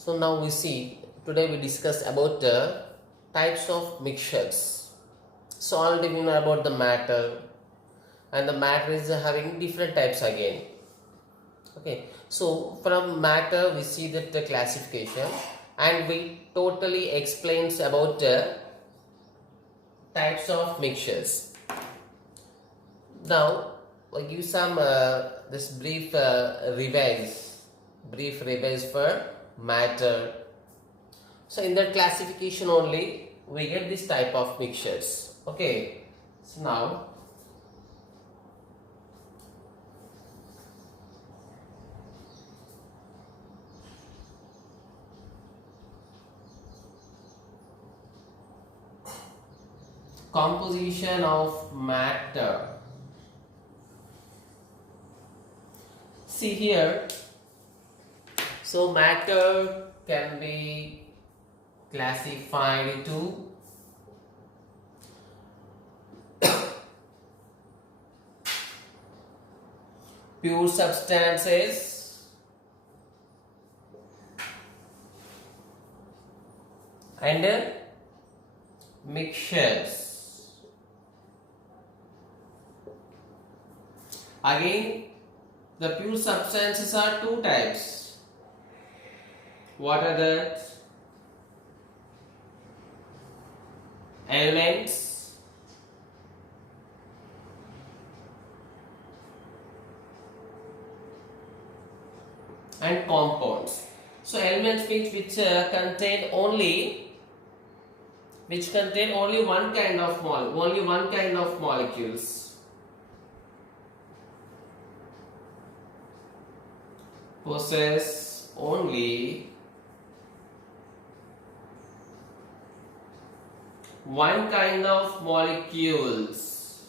So now today we discuss about types of mixtures. So already we know about the matter, and the matter is having different types again. Okay, so from matter we see that the classification, and we totally explains about types of mixtures. Now I'll give some this brief revise for matter. So in that classification only we get this type of mixtures. Okay, so now composition of matter. See here, so matter can be classified into pure substances and mixtures. Again, the pure substances are two types. What are that? Elements and compounds. So elements means which contain only one kind of molecules. Possess only one kind of molecules.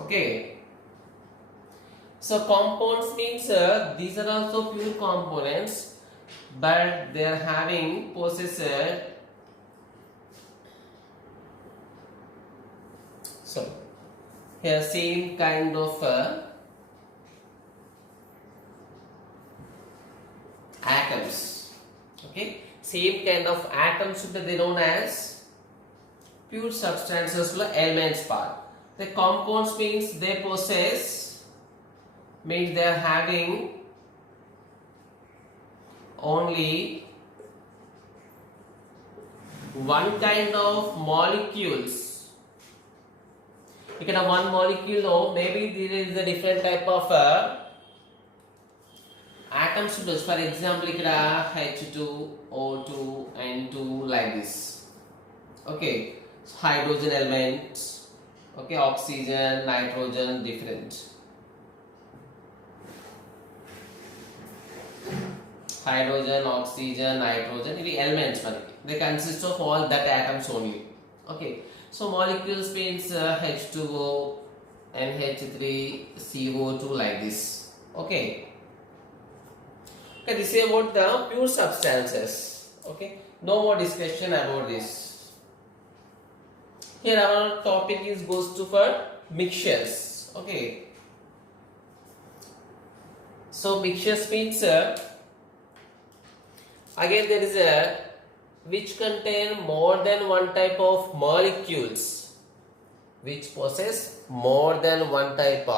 Okay, so compounds means these are also pure components, but they are having possessed here same kind of atoms. Okay, same kind of atoms should be known as pure substances, elements part. The compounds means they are having only one kind of molecules. You can have one molecule, or maybe there is a different type of atoms. For example, H2, O2, N2 like this. Okay, so hydrogen elements, okay, oxygen, nitrogen, different. Hydrogen, oxygen, nitrogen, the elements, they consist of all that atoms only. Okay, so molecules means H2O, NH3, CO2 like this. Okay. Okay, this is about the pure substances. Okay, no more discussion about this. Here our topic goes to for mixtures. Okay, so mixtures means again there is which contain more than one type of molecules, which possess more than one kind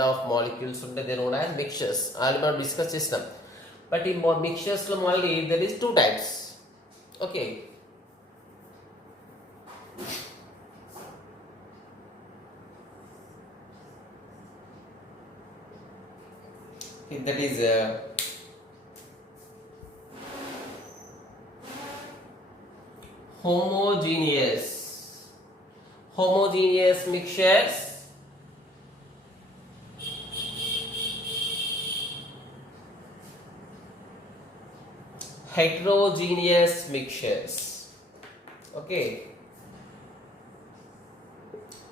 of molecules. They are known as mixtures. I will not discuss this now. But in mixtures only there is two types. Okay. That is homogeneous mixtures, heterogeneous mixtures. Okay,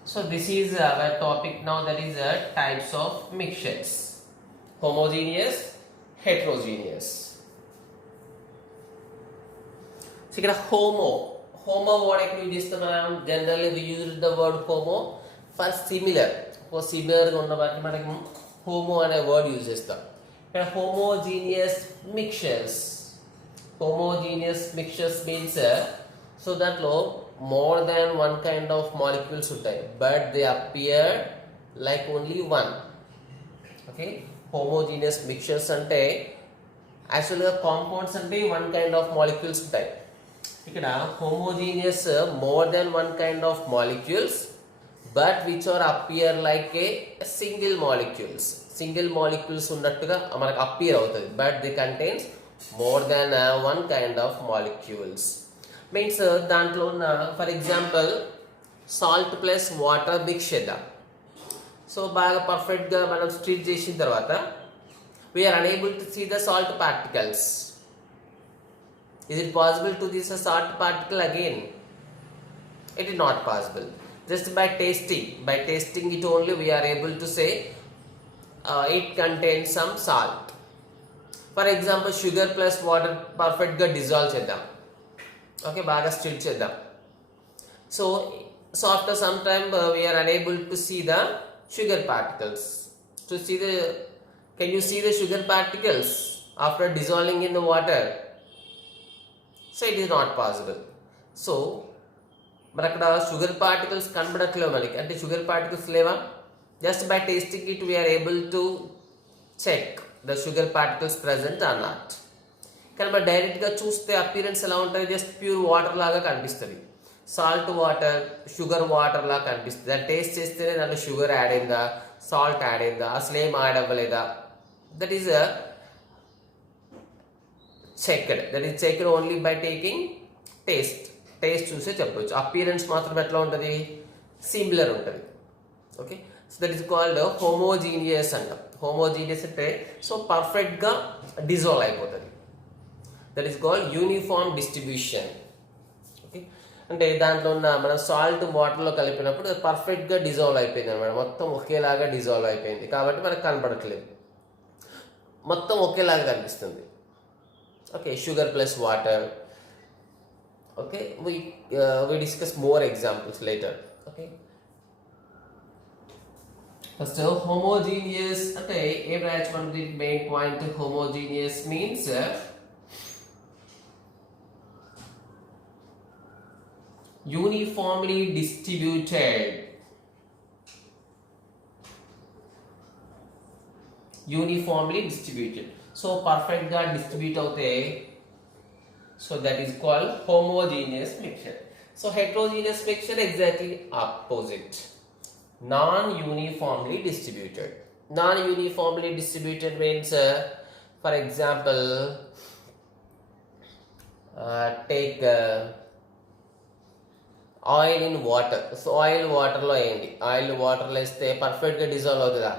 so this is our topic now, that is types of mixtures: homogeneous, heterogeneous. So here homo, what actually is the generally we use the word homo for similar. For similar homo and a word uses the Homogeneous mixtures. Homogeneous mixtures means so that more than one kind of molecules ఉంటాయి, but they appear like only one. Okay, homogeneous mixtures అంటే యాక్చువల్గా కాంపౌండ్స్ అంటే one kind of molecules ఉంటాయి. ఇక్కడ homogeneous more than one kind of molecules but which are appear like a single molecules ఉన్నట్టుగా మనకు appear అవుతుంది, but they contains more than one kind of molecules. Means దాంట్లో ఉన్న for example salt plus water mix చేద్దాం. సో బాగా పర్ఫెక్ట్గా మనం స్ట్రీట్ చేసిన తర్వాత we are unable to see the salt particles. Is it possible to see a salt particle again? It is not possible. Just by tasting it only we are able to say it contains some salt. For example, sugar plus water perfect ga dissolve cheddam. Okay, baga stir cheddam. So after some time we are unable to see the sugar particles. Can you see the sugar particles after dissolving in the water? So it is not possible. So మరి అక్కడ sugar particles కనబడట్లేవు మనకి, అంటే sugar particles లేవా? Just by tasting it we're able to check the sugar particles present or not. కానీ మరి డైరెక్ట్గా చూస్తే అపీరెన్స్ ఎలా ఉంటుంది? జస్ట్ ప్యూర్ వాటర్ లాగా కనిపిస్తుంది, సాల్ట్ వాటర్, షుగర్ వాటర్ లాగా కనిపిస్తుంది. దాన్ని టేస్ట్ చేస్తేనే దాంట్లో షుగర్ యాడ్ అయిందా, సాల్ట్ యాడ్ అయిందా, అసలు ఏం యాడ్ అవ్వలేదా, that is checked only by taking taste చూసే చెప్పవచ్చు. అపీరెన్స్ మాత్రం ఎట్లా ఉంటుంది? సిమిలర్ ఉంటుంది. Okay, so that is called homogeneous అంటాం. హోమోజీనియస్ అంటే సో పర్ఫెక్ట్గా డిజాల్వ్ అయిపోతుంది. That is called uniform distribution. Okay, అంటే దాంట్లో ఉన్న మన సాల్ట్ వాటర్లో కలిపినప్పుడు పర్ఫెక్ట్గా డిజాల్వ్ అయిపోయింది అనమాట, మొత్తం ఒకేలాగా డిజాల్వ్ అయిపోయింది కాబట్టి మనకు కనపడట్లేదు, మొత్తం ఒకేలాగా కనిపిస్తుంది. Okay, sugar plus water. Okay, we discuss more examples later. Okay, first homogeneous అంటే ఏ బ్రాంచ్ మనకి main point. homogeneous means uniformly distributed. So perfect గా డిస్ట్రిబ్యూట్ అవుతే, so that is called homogeneous mixture. So heterogeneous mixture exactly opposite, non-uniformly distributed. Non-uniformly distributed means for example take oil in water. So oil water లో వేయండి, ఆయిల్ వాటర్లో వేస్తే పర్ఫెక్ట్గా dissolve అవుతుందా?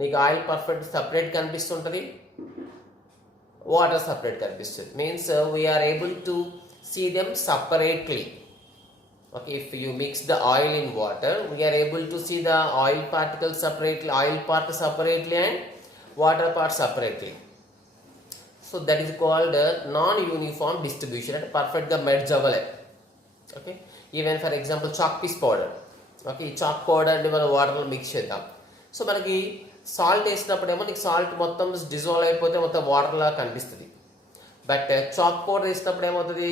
నీకు oil perfect separate కనిపిస్తుంటుంది, వాటర్ సపరేట్ కనిపిస్తుంది. Means we are able to see them separately. Okay, if you mix the oil in water we are able to see the oil particle separately, oil part separately and water part separately. So that is called non uniform distribution, అంటే పర్ఫెక్ట్గా merge అవ్వలే. Okay, even for example chalk piece powder. Okay, ఈ chalk పౌడర్ని మనం వాటర్లో మిక్స్ చేద్దాం. సో మనకి సాల్ట్ వేసినప్పుడేమో నీకు సాల్ట్ మొత్తం డిజాల్వ్ అయిపోతే మొత్తం వాటర్ లాగా కనిపిస్తుంది. బట్ చాక్ పౌడర్ వేసినప్పుడు ఏమవుతుంది?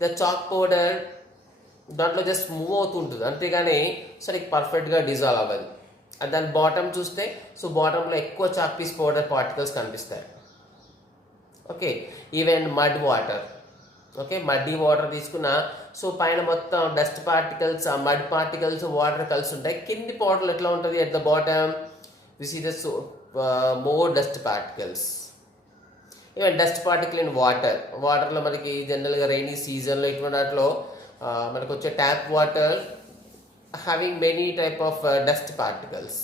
ద చాక్ పౌడర్ దాంట్లో జస్ట్ మూవ్ అవుతుంటుంది అంతేగాని సో నీకు పర్ఫెక్ట్గా డిజాల్వ్ అవ్వదు. అండ్ దాని బాటమ్ చూస్తే సో బాటంలో ఎక్కువ చాక్ పీస్ పౌడర్ పార్టికల్స్ కనిపిస్తాయి. Okay, even mud water. Okay, muddy water తీసుకున్న సో పైన మొత్తం డస్ట్ పార్టికల్స్, ఆ మడ్ పార్టికల్స్ వాటర్ కలిసి ఉంటాయి. కింది పౌడర్లు ఎట్లా ఉంటుంది? At the bottom we see the more dust particles. Even dust particle in వాటర్లో మనకి జనరల్గా రైనీ సీజన్లో ఇటువంటి వాటిలో మనకు వచ్చే tap water having many type of dust particles.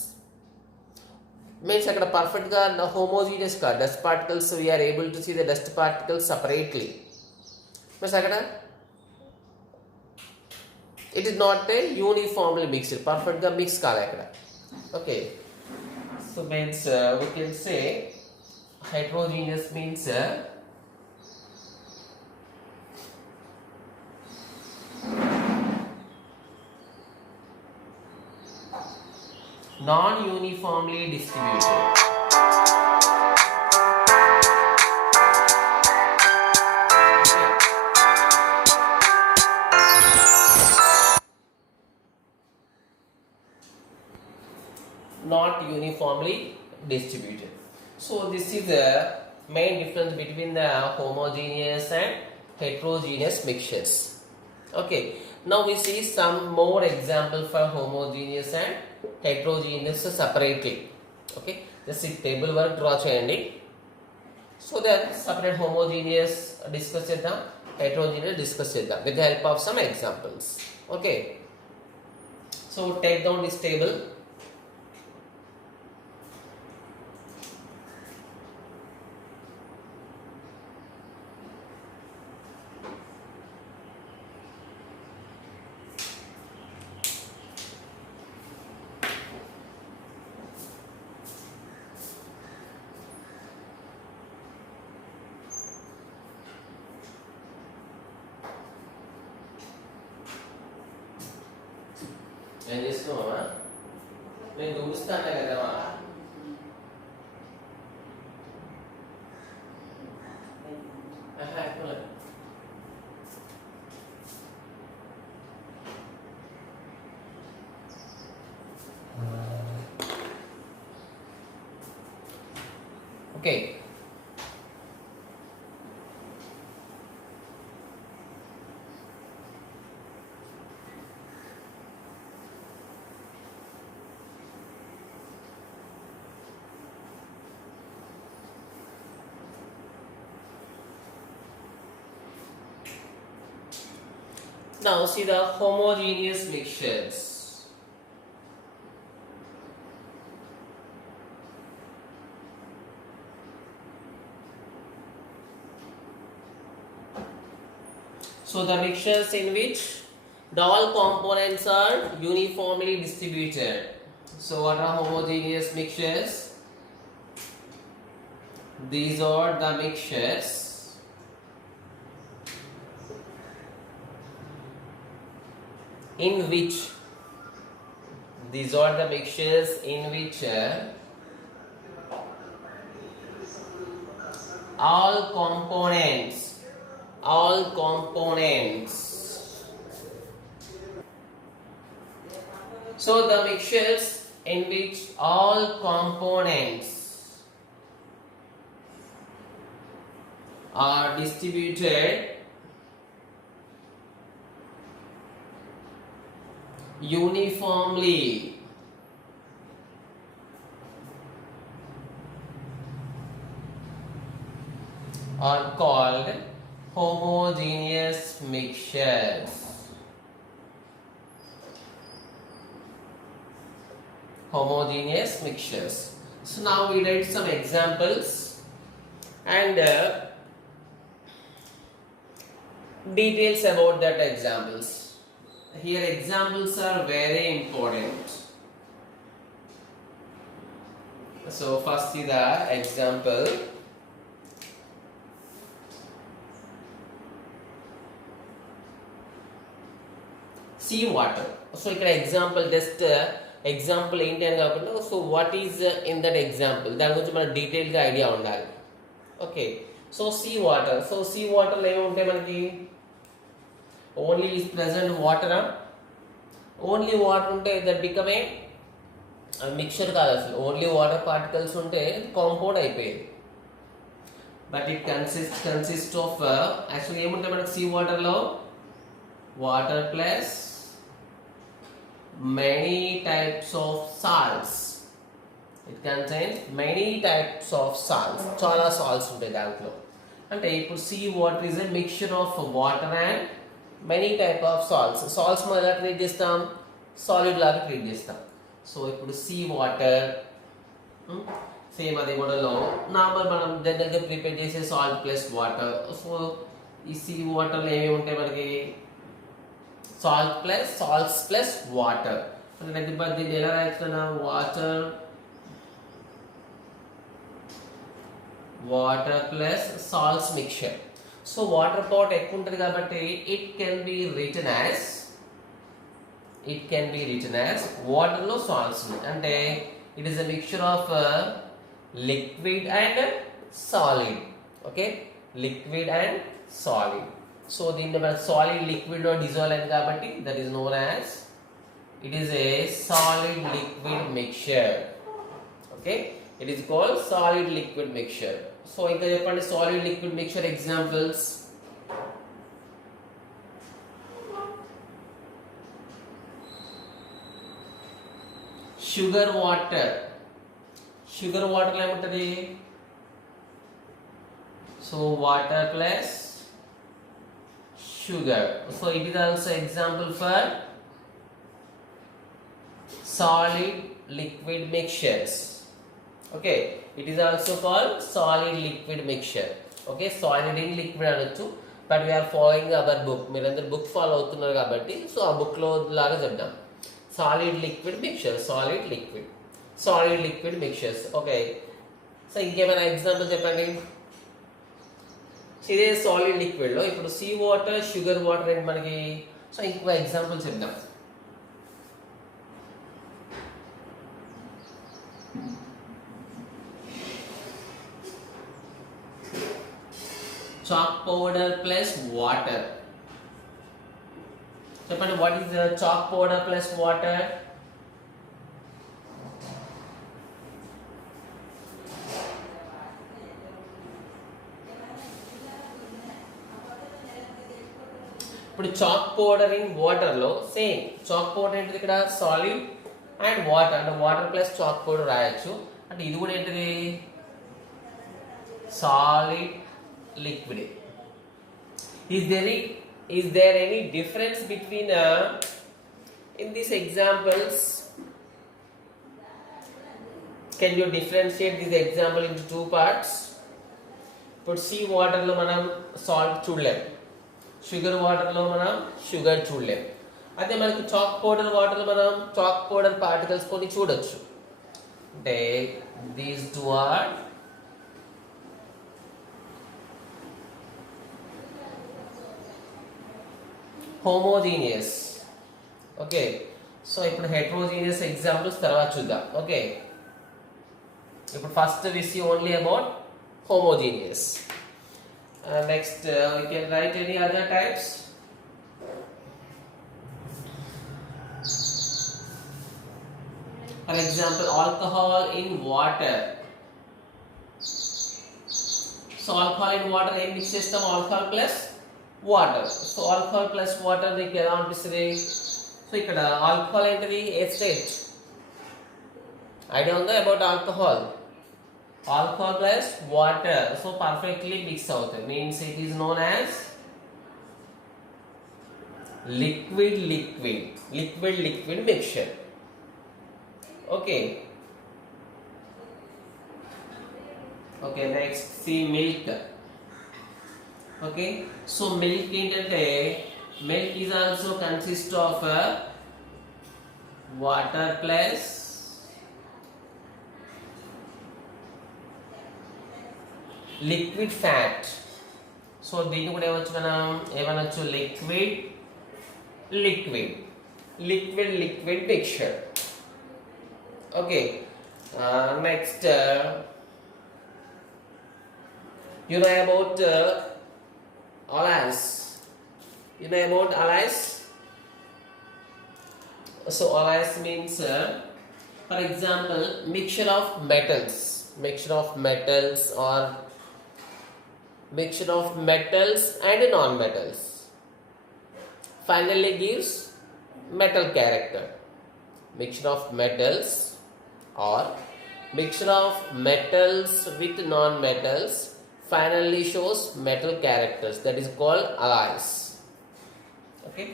Means అక్కడ పర్ఫెక్ట్గా హోమోజీనియస్ గా dust particles we are able to see the dust particles separately. Means అక్కడ it is not a uniformly mixed, పర్ఫెక్ట్గా మిక్స్ కాలే అక్కడ. Okay, so means we can say heterogeneous means non-uniformly distributed. not uniformly distributed. So this is the main difference between the homogeneous and heterogeneous mixtures. Okay, now we see some more example for homogeneous and heterogeneous separately. Okay, just see table work draw cheyandi. So then separate homogeneous discuss cheddam, heterogeneous discuss cheddam with the help of some examples. Okay, so take down this table. ఏం చేస్తున్నావా నేను చూస్తాను కదమ్మా okay Now see the homogeneous mixtures. So the mixtures in which the all components are uniformly distributed. So what are homogeneous mixtures? These are the mixtures in which all components so the mixtures in which all components are distributed uniformly are called homogeneous mixtures. Homogeneous mixtures. So now we read some examples and details about that examples. Here examples are very important. So first see the example. Sea water. So ఇక్కడ example just example ఏంటి అని కాకుండా so what is in that example దాని గురించి మనకు డీటెయిల్గా idea ఉండాలి. Okay, so sea water. So sea వాటర్లో ఏమి ఉంటాయి మనకి? Only is present water. Only water ఉంటే దట్ బికమ్ ఏ మిక్చర్ కాదు అసలు. ఓన్లీ వాటర్ పార్టికల్స్ ఉంటే కాంపౌండ్ అయిపోయేది. బట్ ఇట్ కన్సిస్ట్ ఆఫ్ యాక్చువల్గా ఏముంటాయి మనకి సీ వాటర్లో? Water plus many types of salts. It contains many types of salts. చాలా salts ఉంటాయి దాంట్లో. అంటే ఇప్పుడు sea water is a mixture of water and many type of salts. Salts మనం ఎలా ట్రీట్ చేస్తాం? సాలిడ్ లాగా ట్రీట్ చేస్తాం. సో ఇప్పుడు సీ వాటర్ సేమ్ అదే మోడల్లో నార్మల్ మనం జనరల్గా ప్రిపేర్ చేసే సాల్ట్ ప్లస్ వాటర్. సో ఈ సీ వాటర్లో ఏమేమి ఉంటాయి మనకి? salts plus water. అంటే దీన్ని ఎలా రాస్తున్నా? Water plus salts mixture. So water part ఎక్కువ ఉంటుంది కాబట్టి it can be written as వాటర్లో సాల్ట్స్ అంటే it is a mixture of liquid and solid. Okay, liquid and solid. So దీన్ని మన సాలిడ్ లిక్విడ్ లో డిజాల్వ్ అయింది కాబట్టి that is known as it is a solid liquid mixture. Okay, it is called solid liquid mixture. So ఇంకా చెప్పండి solid liquid mixture examples. Sugar water, sugar వాటర్లో ఏముంటుంది? So water plus sugar. So it is also example for solid liquid mixtures. Okay, it is also called solid liquid mixture. Okay, solid in liquid అనొచ్చు, but we are following our book. మీరందరూ book follow అవుతున్నారు కాబట్టి సో ఆ బుక్ లో లాగా చెప్దాం. solid liquid mixture, solid liquid mixtures. Okay, so ఇంకేమైనా ఎగ్జాంపుల్ చెప్పండి. ఇదే సాలిడ్ లిక్విడ్ లో ఇప్పుడు సీ వాటర్, షుగర్ వాటర్ ఏంటి మనకి? సో ఇంకో ఎగ్జాంపుల్ చెప్దాం. chalk powder plus water. చెప్పండి, what is the chalk powder plus water? ఇప్పుడు chalk powder in water లో సేమ్ chalk powder ఏంటిది? ఇక్కడ సాలిడ్ అండ్ వాటర్, అంటే వాటర్ ప్లస్ chalk powder రాయొచ్చు. అంటే ఇది కూడా ఏంటిది? Solid liquid. Is there any difference between in these examples? Can you differentiate this example into two parts? ఇప్పుడు sea water లో మనం salt చూడలేం, sugar water లో మనం sugar చూడలేం. అదే మనకి chalk powder water లో మనం chalk powder particles కొన్ని చూడొచ్చు. అంటే these two are homogeneous. Okay, so ఇప్పుడు heterogeneous examples తర్వాత చూద్దాం. ఓకే, ఇప్పుడు first we see only about homogeneous. Next we can write any other types. For example, alcohol in water. So alcohol in water ఏం mix చేస్తాం? alcohol plus water. So alcohol plus water నీకు ఎలా అనిపిస్తుంది? So ఇక్కడ alcohol ఏంటిది? ఎస్టేట్. Idea ఉందా about alcohol? Alcohol plus water so perfectly mix అవుతాయి. Means it is known as liquid mixture. Okay, next see milk. Okay, so milk ఏంటంటే milk is also consist of water plus liquid fat. So దీన్ని కూడా ఏమొచ్చు మనం? ఏమనొచ్చు? Liquid mixture. Okay, next you know about allies. You know about allies? So allies means for example mixture of metals or mixture of metals and non-metals finally gives metal character. Mixture of metals or mixture of metals with non-metals finally shows metal characters, that is called alloys. Okay,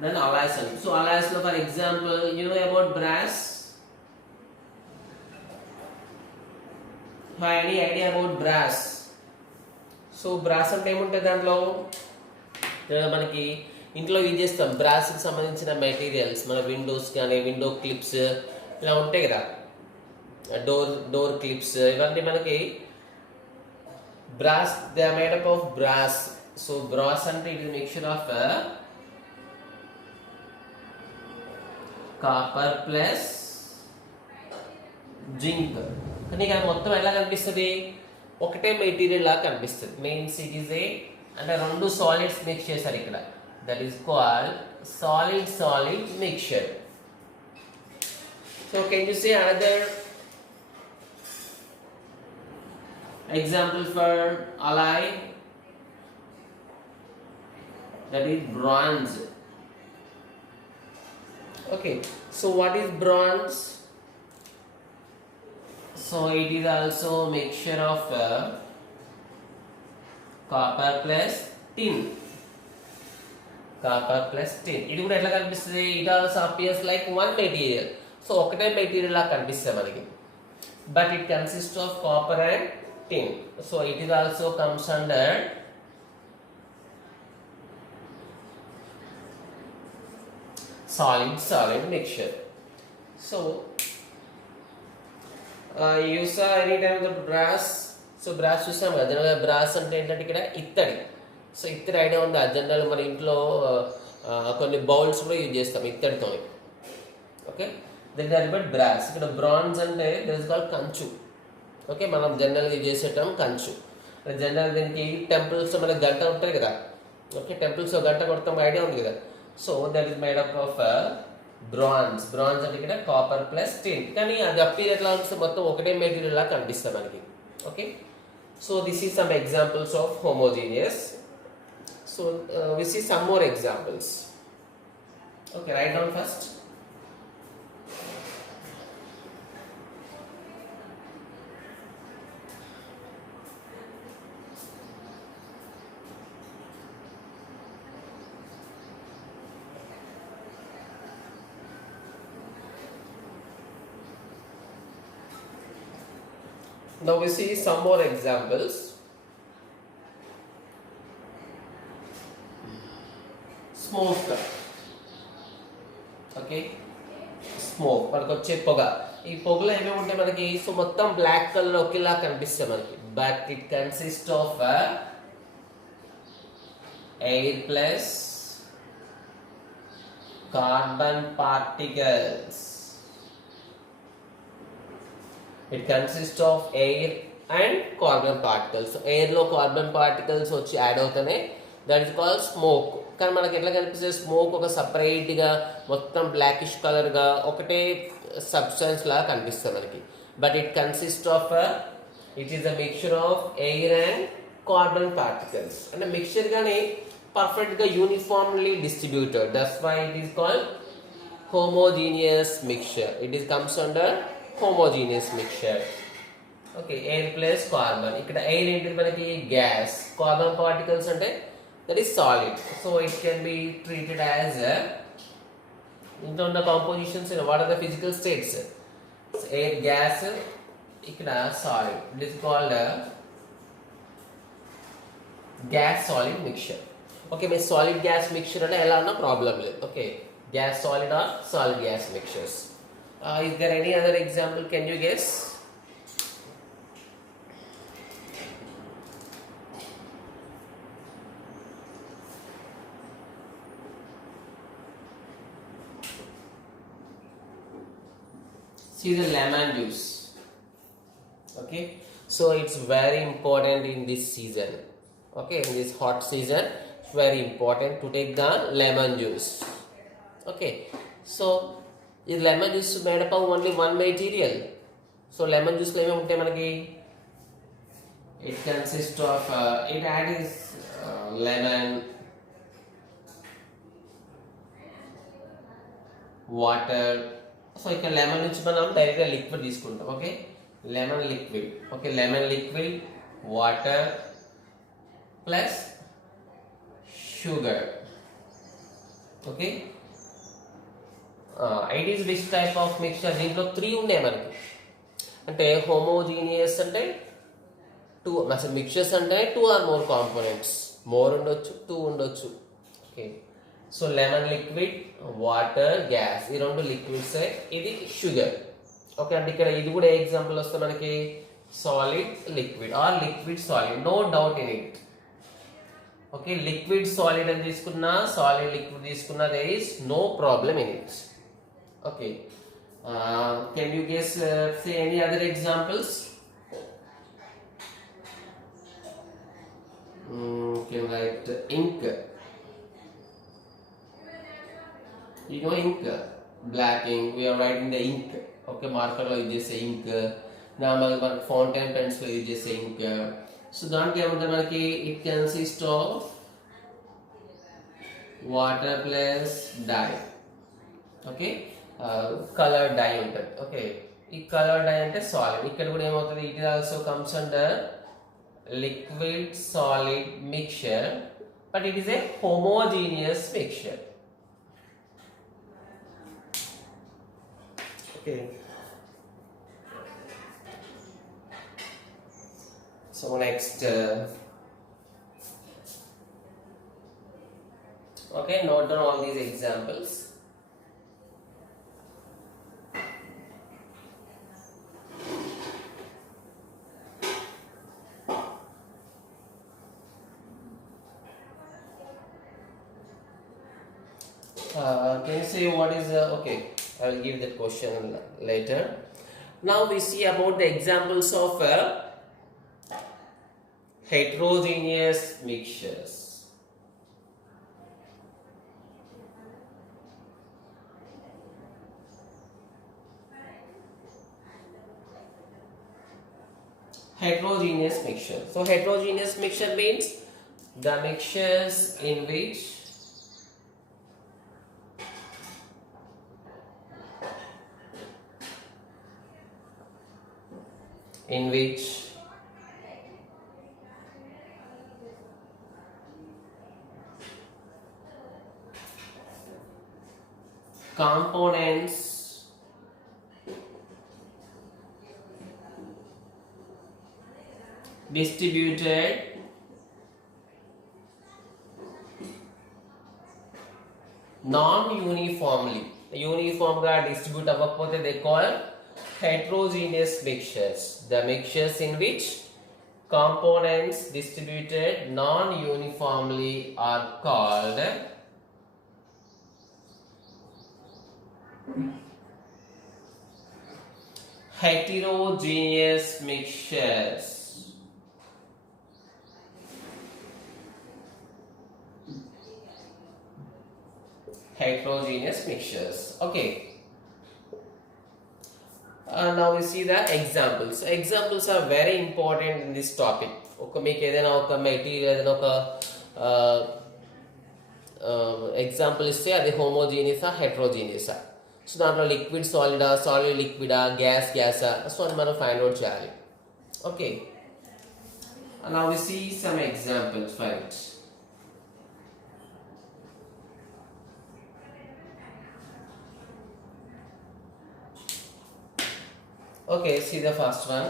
then alloys. So alloys lo for example you know about brass. Any idea about brass? So brass అంటే ఏముంటుంది దాంట్లో? మనకి ఇంట్లో యూజ్ చేస్తాం బ్రాస్కి సంబంధించిన మెటీరియల్స్, మన విండోస్ కానీ విండో క్లిప్స్ ఇలా ఉంటాయి కదా, డోర్ క్లిప్స్, ఇవన్నీ మనకి brass, they are made up of brass. So brass ante it is a mixture of copper plus zinc. కానీ ఇక్కడ మొత్తం ఎలా కనిపిస్తుంది? ఒకటే మెటీరియల్ లా కనిపిస్తుంది. మీన్స్ ఇట్ ఈస్ ఏ అంటే రెండు సాలిడ్స్ మిక్స్ చేశారు ఇక్కడ, that is called solid mixture. So can you say another example for alloy? That is bronze. Okay, so what is bronze? So it is also mixture of copper plus tin. Copper plus tin. ఇది కూడా ఎట్లా కనిపిస్తుంది? It also appears like one material. So ఒకటే మెటీరియల్ లా కనిపిస్తుంది మనకి. But it consists of copper and tin. So it is also comes under solid mixture. So you saw any time the brass. So brass చూసాం కదా, జనరల్గా బ్రాస్ అంటే ఏంటంటే ఇక్కడ ఇత్తడి. సో ఇత్తడి ఐడియా ఉంది. జనరల్ మన ఇంట్లో కొన్ని బౌల్స్ కూడా యూజ్ చేస్తాం ఇత్తడితో. ఓకే, దీని బట్ బ్రాస్. ఇక్కడ బ్రాంజ్ అంటే దట్ ఇస్ కాల్డ్ కంచు. ఓకే, మనం జనరల్గా యూజ్ చేసేటం కంచు. జనరల్ దీనికి టెంపుల్స్ మనకి గంట ఉంటుంది కదా. ఓకే, టెంపుల్స్లో గంట కొడతాం ఐడియా ఉంది కదా. So that is made up of bronze. Bronze అంటే ఇక్కడ కాపర్ ప్లస్ టిన్. కానీ అది అప్పీర్ ఎట్లా ఉంటుంది, మొత్తం ఒకటే మెటీరియల్ లా కనిపిస్తుంది మనకి. Okay, so this is some examples of homogeneous. So we see some more examples. Okay, write down first. Now we see some more examples. Smoke. Okay, smoke మనకు వచ్చే పొగ. ఈ పొగలో ఏమేమి ఉంటాయి మనకి? సో మొత్తం బ్లాక్ కలర్ ఒకేలా కనిపిస్తుంది మనకి. But it consist of air plus carbon particles. It consist of air and carbon particles. ఎయిర్లో కార్బన్ పార్టికల్స్ వచ్చి యాడ్ అవుతానే దట్ ఇస్ కాల్డ్ స్మోక్. కానీ మనకి ఎట్లా కనిపిస్తుంది? స్మోక్ ఒక సపరేట్గా మొత్తం బ్లాకిష్ కలర్గా ఒకటే సబ్స్టెన్స్ లాగా కనిపిస్తుంది మనకి. But it consist of it is a mixture of air and carbon particles. అంటే మిక్చర్ కానీ పర్ఫెక్ట్గా uniformly distributed. That's why it is called homogeneous mixture. It is comes under homogeneous mixture. Okay, air plus carbon. ఇక్కడ air ఏంటిది మనకి? Gas. Carbon particles అంటే that is solid. So it can be treated as into the compositions. What are the physical states? So air, gas, ikkada solid. This is called gas solid mixture. Okay, my solid gas mixture ante ela anna problem le. Okay, gas solid or solid gas mixtures. Is there any other example? Can you guess? See the lemon juice. Okay, so it's very important in this season. Okay, in this hot season it's very important to take the lemon juice. Okay, so this lemon juice is made up of only one material. So lemon juice lo em untayi manaki? It consists of it adds lemon, water. So ఇక్కడ లెమన్ నుంచి మనం డైరెక్ట్గా లిక్విడ్ తీసుకుంటాం. Okay, lemon liquid. Okay, lemon liquid, water plus sugar. Okay, it is which type of mixture? దీంట్లో 3 ఉన్నాయి మనకి. అంటే హోమోజీనియస్ అంటే 2, అసలు మిక్చర్స్ అంటే 2 ఆర్ మోర్ కాంపోనెంట్స్. మోర్ ఉండొచ్చు, 2 ఉండొచ్చు. Okay, so lemon liquid, water, gas, ఈ 2 లిక్విడ్స్. ఇది షుగర్. ఓకే, అంటే ఇక్కడ ఇది కూడా ఎగ్జాంపుల్ వస్తే మనకి solid liquid or liquid solid. No doubt in it. Okay, liquid solid అని తీసుకున్నా, సాలిడ్ లిక్విడ్ తీసుకున్నా, there is no problem in it. Okay, can you guess say any other examples? Can write ink. You know ink, black ink. We are writing the ink. Okay, మార్కర్లో use చేసే ink, నార్మల్గా మనకి ఫౌంటైన్ పెన్స్లో యూజ్ చేసే ఇంక్. సో దాంట్లో ఏముంటుంది మనకి, it consist of water plus dye. Okay, colour dye ఉంటుంది. ఓకే, ఈ కలర్ డై అంటే సాలిడ్. ఇక్కడ కూడా ఏమవుతుంది, it also comes under liquid solid mixture, but it is a homogeneous mixture. Okay, so next okay, note down all these examples. Can you say what is okay, I will give that question later. Now we see about the examples of heterogeneous mixtures. Heterogeneous mixture. So heterogeneous mixture means the mixtures in which components distributed non-uniformly, uniform గా distribute అవ్వకపోతే they call heterogeneous mixtures. The mixtures in which components distributed non-uniformly are called heterogeneous mixtures. Heterogeneous mixtures. Okay. Now we see the examples. Examples are very important in this topic. Okay, make ఏదైనా ఒక మెటీరియల్ ఏదైనా ఒక ఎగ్జాంపుల్ ఇస్తే అది హోమోజీనియసా హెట్రోజీనియసా, సో దాంట్లో లిక్విడ్ సాలిడా, సాలిడ్ లిక్విడా, గ్యాసా, సో అని మనం ఫైండ్ అవుట్ చేయాలి. Okay, now we see some examples for it. Okay, see the first one.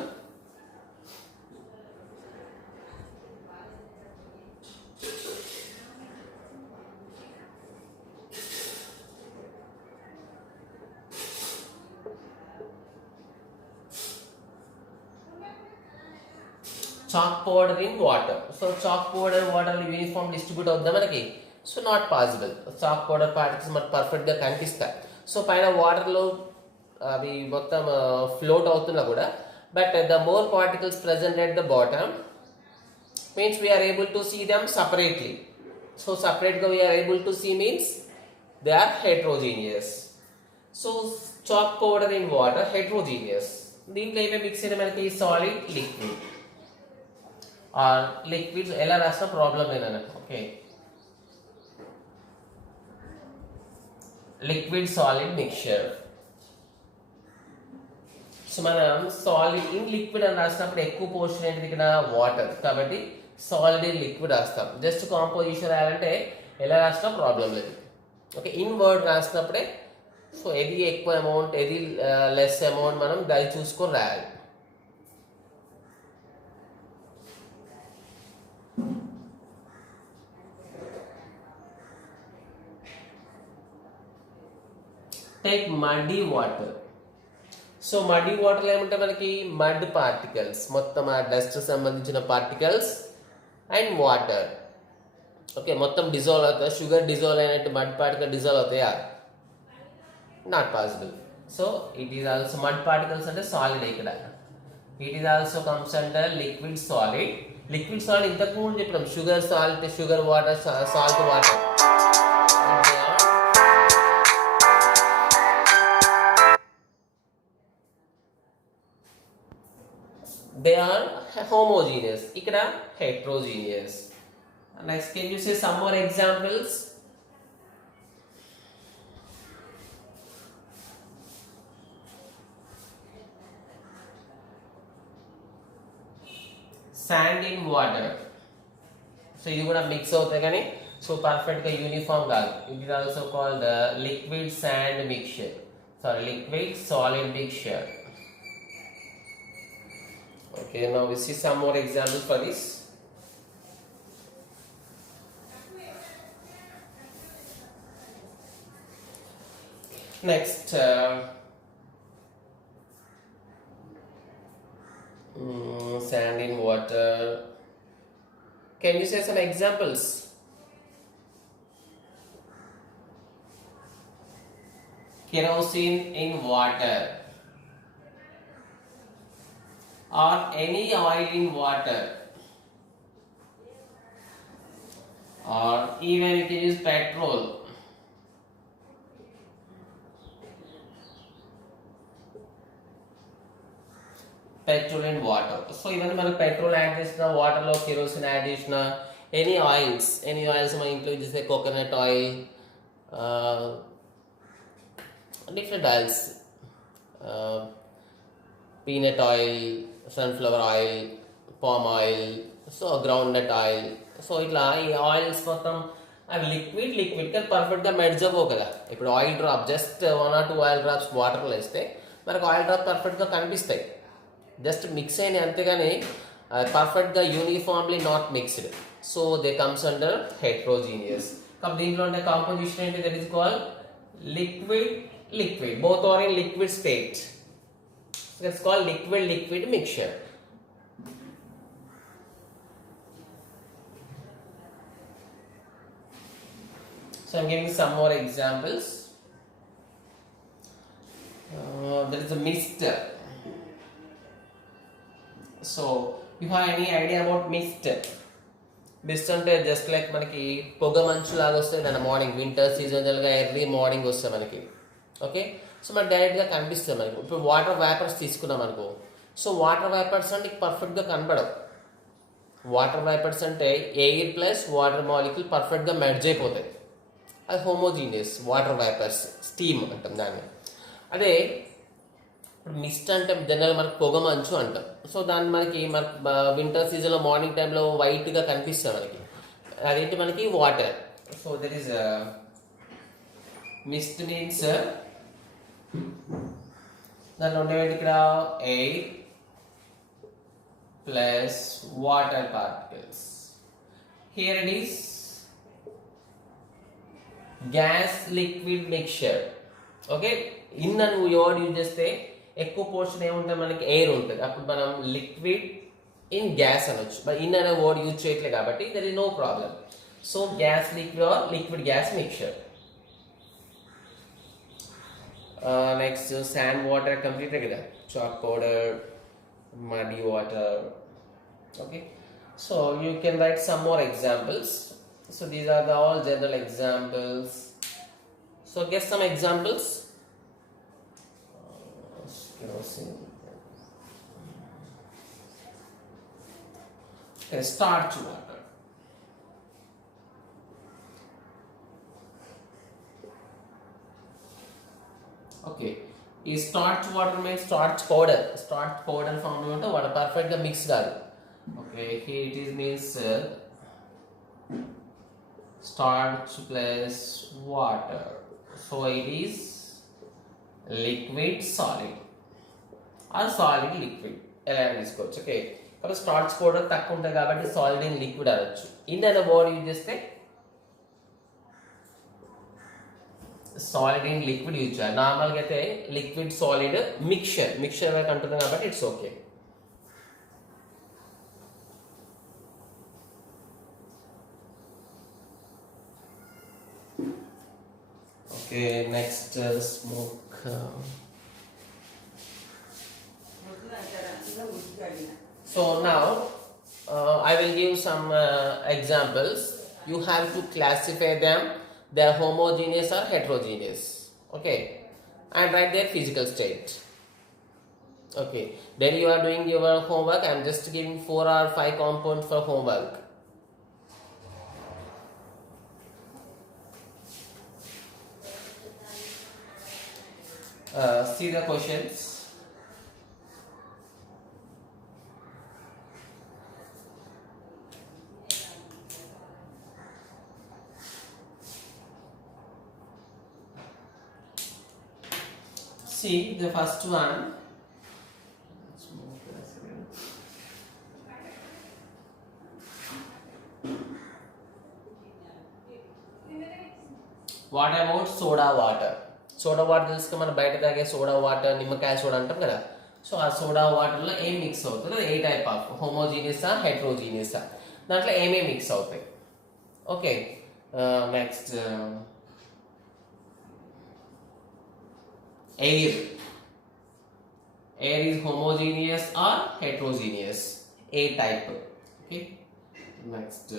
Chalk powder in water. So chalk powder and water uniform distribute అవుతుందా మనకి? So not possible. Chalk powder particles మనకు పర్ఫెక్ట్గా కనిపిస్తాయి. సో పైన వాటర్లో అవి మొత్తం ఫ్లోట్ అవుతున్నా కూడా, but the more particles present at the bottom means we are able to see them separately. So సపరేట్గా we are able to see means they are heterogeneous. So chalk powder in water heterogeneous. దీంట్లో ఏమేమి మిక్స్ అయినా మనకి solid liquid are liquids ఎలా రాసినా problem లేదన్నట్టు. Okay, liquid solid mixture. So మనం solid in liquid అని రాసినప్పుడు ఎక్కువ పోర్షన్ ఏంటిది ఇక్కడ వాటర్, కాబట్టి సాలిడ్ ఇన్ లిక్విడ్ రాస్తాం. జస్ట్ కాంపోజిషన్ రాయాలంటే ఎలా రాసినా ప్రాబ్లం లేదు. ఓకే, ఇన్ వర్డ్ రాసినప్పుడే సో ఏది ఎక్కువ అమౌంట్ ఏది లెస్ అమౌంట్ మనం దాన్ని చూసుకొని రాయాలి. Take muddy water. So muddy వాటర్లో ఏమంటే మనకి మడ్ పార్టికల్స్, మొత్తం ఆ డస్ట్ సంబంధించిన పార్టికల్స్ అండ్ వాటర్. ఓకే, మొత్తం డిజాల్వ్ అవుతాయి. షుగర్ డిజాల్వ్ అయినట్టు మడ్ పార్టికల్ డిజాల్వ్ అవుతాయా? Not possible. So it is also mud particles అంటే సాలిడ్. ఇక్కడ it is also comes under liquid solid. Liquid solid ఇంతకు ముందు చెప్పినాం, sugar salt, sugar water, salt water. they are homogeneous. Ikkada heterogeneous. Next, can you say some more examples? Sand in water. So ఇది కూడా మిక్స్ అవుతాయి కానీ so perfect గా యూనిఫామ్ కాదు. It is also called liquid sand mixture. Sorry, liquid solid mixture. Okay, now we see some more examples for this. Next, sand in water. Can you say some examples? Kerosene in water, or any oil in water, or even you can use petrol. Petrol and water. So even మనం petrol add చేసిన వాటర్ లో kerosene add చేసిన any oils మనం ఇంక్లూడ్ చేస్తే coconut oil, different oils, peanut oil, sunflower oil, palm oil, so groundnut oil. So ఇట్లా ఈ ఆయిల్స్ మొత్తం అవి లిక్విడ్ కానీ పర్ఫెక్ట్గా మెడ్జ్ అవ్వవు కదా. ఇప్పుడు ఆయిల్ డ్రాప్ జస్ట్ 1 or 2 ఆయిల్ డ్రాప్స్ వాటర్లో వేస్తే మనకు ఆయిల్ డ్రాప్ పర్ఫెక్ట్గా కనిపిస్తాయి, జస్ట్ మిక్స్ అయినాయి అంతేగాని పర్ఫెక్ట్గా uniformly not mixed. So they comes under heterogeneous. కాబట్టి దీంట్లో ఉండే కాంపోజిషన్ ఏంటి? That is called liquid, both are in liquid state, so it's called liquid mixture. So I'm giving some more examples. There is a mist. So you have any idea about mist? Mist అంటే just like మనకి పొగ మంచు లాగా వస్తుంది దాని morning winter సీజనల్గా early morning వస్తుంది మనకి. ఓకే, సో మనకి డైరెక్ట్గా కనిపిస్తుంది మనకు. ఇప్పుడు వాటర్ వేపర్స్ తీసుకున్నాం అనుకో, సో వాటర్ వేపర్స్ అంటే పర్ఫెక్ట్గా కనబడవు. వాటర్ వేపర్స్ అంటే ఎయిర్ ప్లస్ వాటర్ మాలిక్యూల్ పర్ఫెక్ట్గా మెర్జ్ అయిపోతాయి, అది హోమోజీనియస్ వాటర్ వేపర్స్, స్టీమ్ అంటాం దాన్ని. అదే ఇప్పుడు మిస్ట్ అంటే జనరల్గా మనకు పొగ మంచు అంటాం. సో దాన్ని మనకి వింటర్ సీజన్లో మార్నింగ్ టైంలో వైట్గా కనిపిస్తుంది మనకి, అదేంటి మనకి water. So that is mist means దానిలో ఉండేవి ఇక్కడ air plus water particles. Here it is gas liquid mixture. Okay, in అని వర్డ్ యూజ్ చేస్తే ఎక్కువ పోర్షన్ ఏముంటుంది మనకి ఎయిర్ ఉంటుంది, అప్పుడు మనం లిక్విడ్ ఇన్ గ్యాస్ అనొచ్చు. బట్ ఇన్ అనే వర్డ్ యూజ్ చేయట్లేదు కాబట్టి there is no problem. So gas liquid or liquid gas mixture. Next sand water complete కదా, chalk powder, muddy water. Okay, so you can write some more examples. So these are the all general examples. So guess some examples. Okay, starch water. Okay, ఈ starch water means starch powder form ఉంటే వాడు పర్ఫెక్ట్గా mix కాదు. Okay, it is means starch plus water. So it is liquid solid or solid liquid ఎలా తీసుకోవచ్చు. Okay, కాబట్టి starch powder తక్కువ ఉంటుంది కాబట్టి సాలిడ్ ఇన్ లిక్విడ్ అనొచ్చు. ఇన్ అనే వర్డ్ యూజ్ చేస్తే సాలిడ్ ఇన్ లిక్విడ్ యూజ్ చేయాలి. నార్మల్గా అయితే లిక్విడ్ సాలిడ్ మిక్చర్ వైపు అంటున్నాం కాబట్టి it's okay. Okay, next smoke. So now I will give some examples. You have to classify them. They are homogeneous or heterogeneous. Okay, and write their physical state. Okay, then you are doing your homework. I'm just giving 4 or 5 compounds for homework. See the questions. See the first one. What about soda water? Soda water తెలుసుక మన బయట తాగే soda water నిమ్మకాయ సోడా అంటాం కదా. సో ఆ soda water లో ఏం మిక్స్ అవుతుంది, ఏ టైప్ ఆఫ్ హోమోజీనియస్ హెట్రోజీనియస్ దాంట్లో ఏమేమి మిక్స్ అవుతాయి. Okay, next air. Air is homogeneous or heterogeneous, ఏ type. Okay, next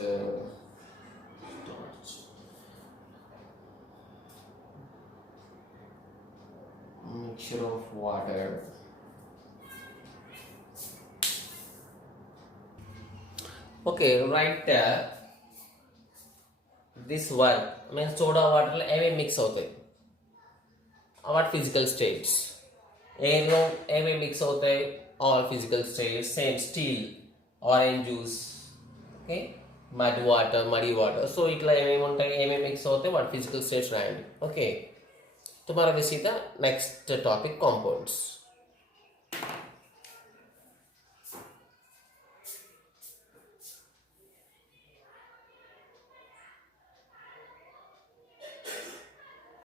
mixture of water. Okay, write this one. I mean soda water lo eve mix avutayi. What physical states? Air lo eve mix avutayi, all physical states. Same steel, orange juice, okay, muddy water. So itla eve untayi, eve mix avutayi, what physical states rayandi. Okay, tomorrow we see the next topic, compounds.